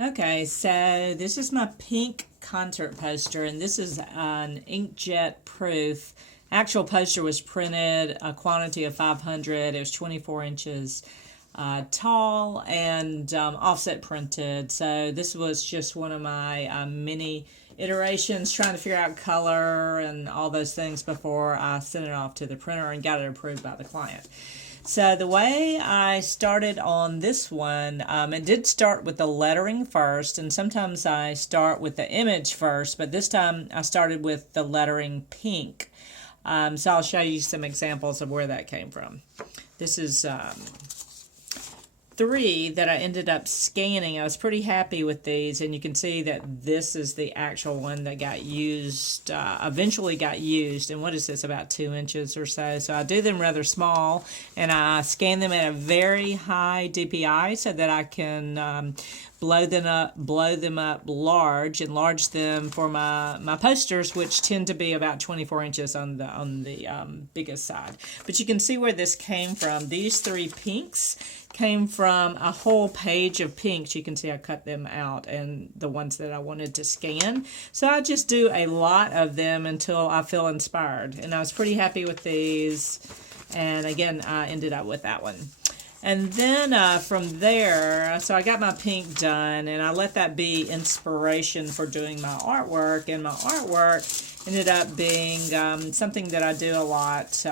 Okay, so this is my pink concert poster, and this is an inkjet proof. Actual poster was printed a quantity of 500. It was 24 inches tall and offset printed. So this was just one of my mini iterations trying to figure out color and all those things before I sent it off to the printer and got it approved by the client. So the way I started on this one, it did start with the lettering first, and sometimes I start with the image first, but this time I started with the lettering pink. So I'll show you some examples of where that came from. This is three that I ended up scanning. I was pretty happy with these, and you can see that this is the actual one that got used, eventually got used. And what is this, about 2 inches or so? So I do them rather small, and I scan them at a very high DPI so that I can blow them up large, enlarge them for my posters, which tend to be about 24 inches on the biggest side. But you can see where this came from. These three pinks came from a whole page of pinks. You can see I cut them out, and the ones that I wanted to scan. So I just do a lot of them until I feel inspired, and I was pretty happy with these. And again, I ended up with that one. And then from there, so I got my pink done, and I let that be inspiration for doing my artwork. And my artwork ended up being something that I do a lot.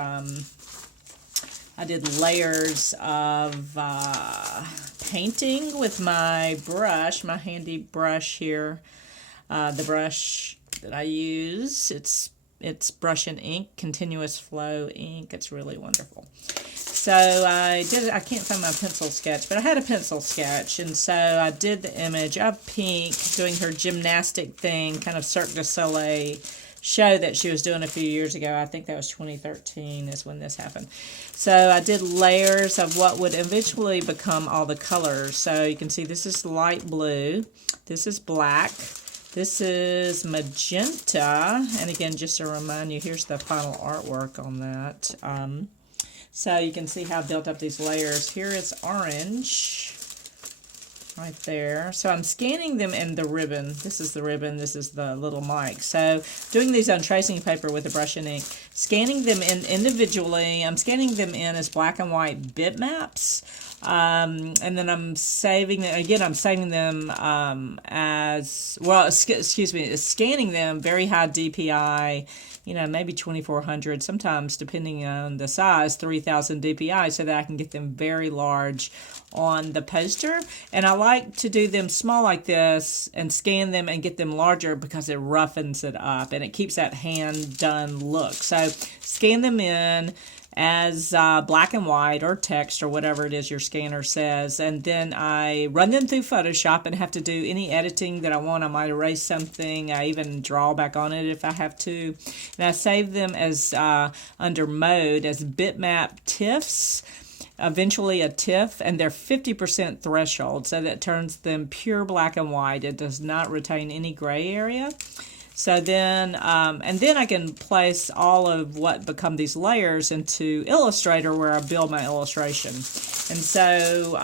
I did layers of painting with my brush, my handy brush here. The brush that I use, it's brush and ink, continuous flow ink. It's really wonderful. So I can't find my pencil sketch, but I had a pencil sketch, and so I did the image of Pink doing her gymnastic thing, kind of Cirque du Soleil show that she was doing a few years ago. I think that was 2013 is when this happened. So I did layers of what would eventually become all the colors. So you can see this is light blue, this is black, this is magenta, and again, just to remind you, here's the final artwork on that. So you can see how I built up these layers. Here is orange, right there. So I'm scanning them in the ribbon. This is the ribbon, this is the little mic. So doing these on tracing paper with a brush and ink, scanning them in individually. I'm scanning them in as black and white bitmaps. And then I'm saving them, again, I'm saving them as, well, excuse me, scanning them very high DPI, you know, maybe 2400, sometimes depending on the size, 3000 DPI, so that I can get them very large on the poster. And I like to do them small like this and scan them and get them larger because it roughens it up and it keeps that hand done look. So scan them in as black and white or text or whatever it is your scanner says, and then I run them through Photoshop and have to do any editing that I want. I might erase something, I even draw back on it if I have to, and I save them as under mode as bitmap TIFFs, eventually a TIFF, and they're 50% threshold, so that turns them pure black and white. It does not retain any gray area. So then, and then I can place all of what become these layers into Illustrator where I build my illustration. And so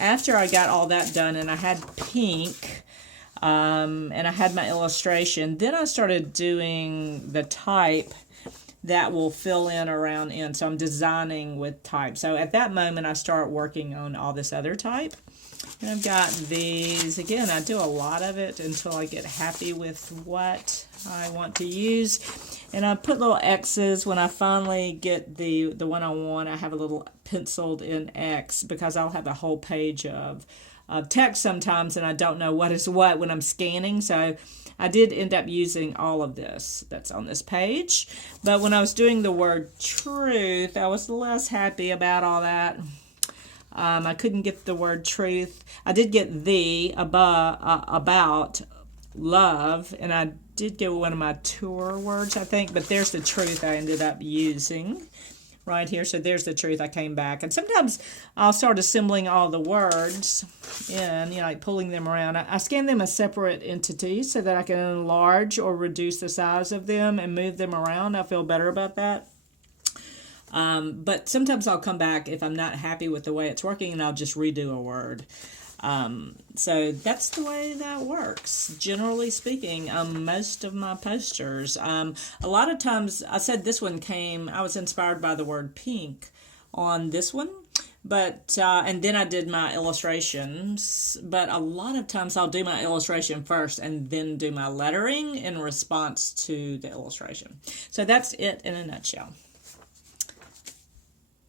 after I got all that done and I had pink and I had my illustration, then I started doing the type that will fill in around in. So I'm designing with type. So at that moment, I start working on all this other type. And I've got these, again, I do a lot of it until I get happy with what I want to use. And I put little X's when I finally get the one I want. I have a little penciled in X because I'll have a whole page of text sometimes and I don't know what is what when I'm scanning. So I did end up using all of this that's on this page. But when I was doing the word truth, I was less happy about all that. I couldn't get the word truth. I did get the, about, love, and I did get one of my tour words, I think, but there's the truth I ended up using right here. So there's the truth. I came back. And sometimes I'll start assembling all the words in, you know, like pulling them around. I scan them as separate entities so that I can enlarge or reduce the size of them and move them around. I feel better about that. But sometimes I'll come back if I'm not happy with the way it's working and I'll just redo a word. So that's the way that works, generally speaking, most of my posters. A lot of times, I said this one I was inspired by the word pink on this one. But and then I did my illustrations. But a lot of times I'll do my illustration first and then do my lettering in response to the illustration. So that's it in a nutshell.